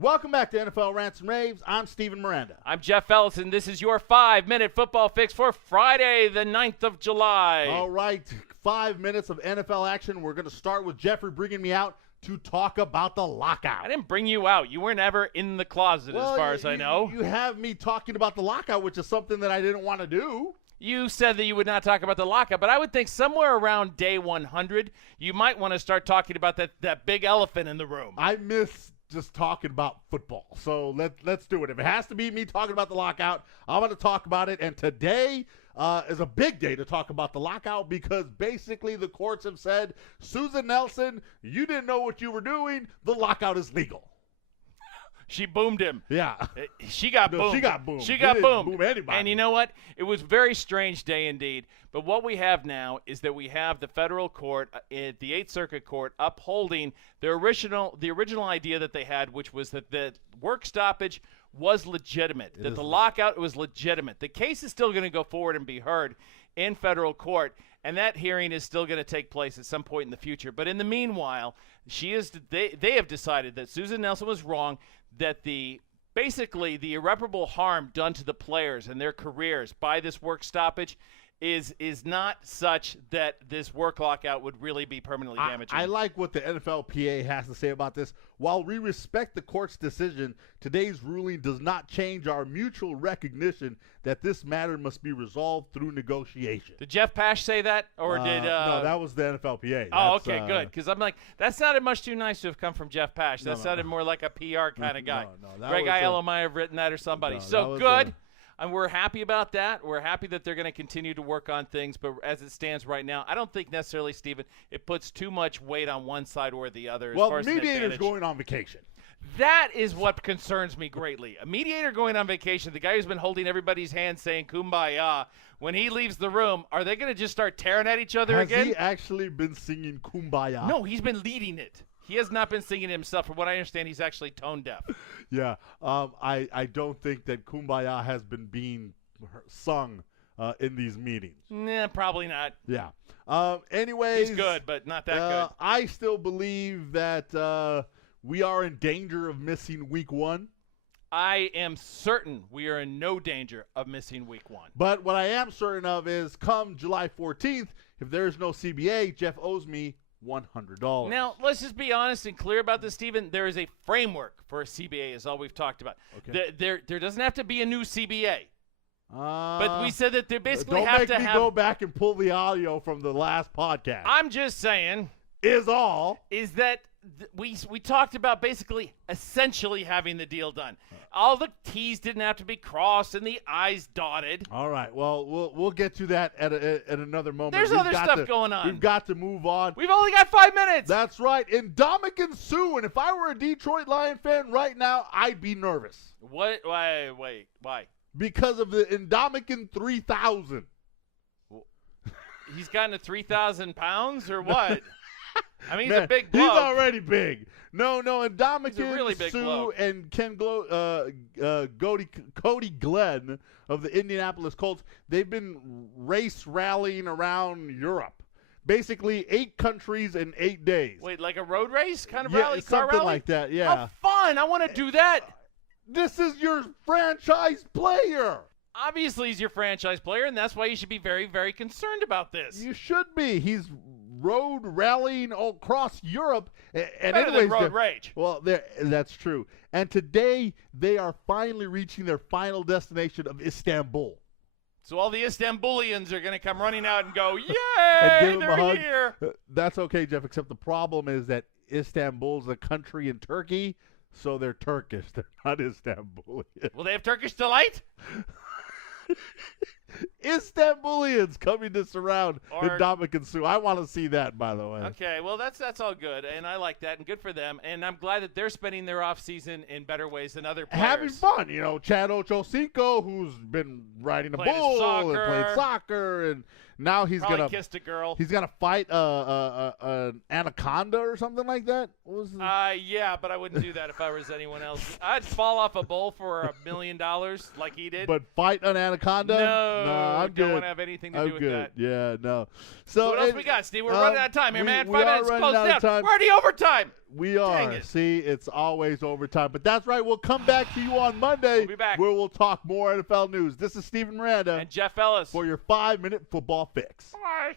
Welcome back to NFL Rants and Raves. I'm Steven Miranda. I'm Jeff Ellison. This is your 5-minute football fix for Friday, the 9th of July. All right, 5 minutes of NFL action. We're going to start with Jeffrey bringing me out to talk about the lockout. I didn't bring you out. You were never in the closet as far as I know. You have me talking about the lockout, which is something that I didn't want to do. You said that you would not talk about the lockout, but I would think somewhere around day 100, you might want to start talking about that big elephant in the room. I miss just talking about football. So let's do it. If it has to be me talking about the lockout, I'm going to talk about it. And today is a big day to talk about the lockout because basically the courts have said, Susan Nelson, you didn't know what you were doing. The lockout is legal. She boomed him. Yeah. She got boomed. She got boomed. She got boomed. Boom anybody. And you know what? It was a very strange day indeed. But what we have now is that we have the federal court, the 8th Circuit Court, upholding the original idea that they had, which was that the work stoppage was legitimate, that the lockout was legitimate. The case is still going to go forward and be heard in federal court, and that hearing is still going to take place at some point in the future. But in the meanwhile, they have decided that Susan Nelson was wrong, that basically the irreparable harm done to the players and their careers by this work stoppage is not such that this work lockout would really be permanently damaging. I like what the NFLPA has to say about this. While we respect the court's decision, today's ruling does not change our mutual recognition that this matter must be resolved through negotiation. Did Jeff Pash say that? Or did no, that was the NFLPA. Oh, okay, good. Because I'm like, that sounded much too nice to have come from Jeff Pash. That sounded more like a PR kind of guy. Greg Aiello might have written that or somebody. So good. And we're happy about that. We're happy that they're going to continue to work on things. But as it stands right now, I don't think necessarily, Steven, it puts too much weight on one side or the other. Well, the mediator's going on vacation. That is what concerns me greatly. A mediator going on vacation, the guy who's been holding everybody's hand saying kumbaya, when he leaves the room, are they going to just start tearing at each other again? Has he actually been singing kumbaya? No, he's been leading it. He has not been singing it himself. From what I understand, he's actually tone deaf. Yeah, I don't think that kumbaya has been being sung in these meetings. Nah, probably not. Yeah. Anyways. He's good, but not that good. I still believe that we are in danger of missing week 1. I am certain we are in no danger of missing week 1. But what I am certain of is come July 14th, if there is no CBA, Jeff owes me $100. Now, let's just be honest and clear about this, Steven. There is a framework for a CBA, is all we've talked about. Okay. There doesn't have to be a new CBA. But we said that they basically have to Don't make me go back and pull the audio from the last podcast. I'm just saying. Is that we talked about basically essentially having the deal done. All the T's didn't have to be crossed and the I's dotted. All right. Well, we'll get to that at another moment. There's other stuff going on. We've got to move on. We've only got 5 minutes. That's right. Ndamukong Suh. And if I were a Detroit Lion fan right now, I'd be nervous. What? Wait. Why? Because of the Ndamukong 3000. He's gotten to 3,000 pounds or what? I mean, he's Man, a big bloke. He's already big. No, Ndamukong really big Suh bloke. and Cody Glenn of the Indianapolis Colts, they've been race rallying around Europe. Basically, 8 countries in 8 days. Wait, like a road race kind of rally? Car Something rally? like that, yeah. How fun. I want to do that. This is your franchise player. Obviously, he's your franchise player, and that's why you should be very, very concerned about this. You should be. He's road rallying across Europe. And better than road rage. Well, that's true. And today, they are finally reaching their final destination of Istanbul. So all the Istanbulians are going to come running out and go, yay, and they're here. That's okay, Jeff, except the problem is that Istanbul's a country in Turkey, so they're Turkish. They're not Istanbulian. Will they have Turkish delight? Istanbulians coming to surround Ndamukong Suh. I want to see that, by the way. Okay, well, that's all good, and I like that, and good for them. And I'm glad that they're spending their off season in better ways than other players. Having fun, Chad Ochocinco, who's been riding a bull and played soccer, and now he's gonna kissed a girl. He's gonna fight an anaconda or something like that. What was yeah, but I wouldn't do that if I was anyone else. I'd fall off a bull for $1 million like he did. But fight an anaconda? No. I'm good. Don't want to have anything to do with that. Yeah, no. So what else we got, Steve? We're running out of time here, man. 5 minutes close down. Time. We're already overtime. We are. See, it's always overtime. But that's right. We'll come back to you on Monday. We'll be back. Where we'll talk more NFL news. This is Steven Miranda. And Jeff Ellis. For your 5-minute football fix. Bye.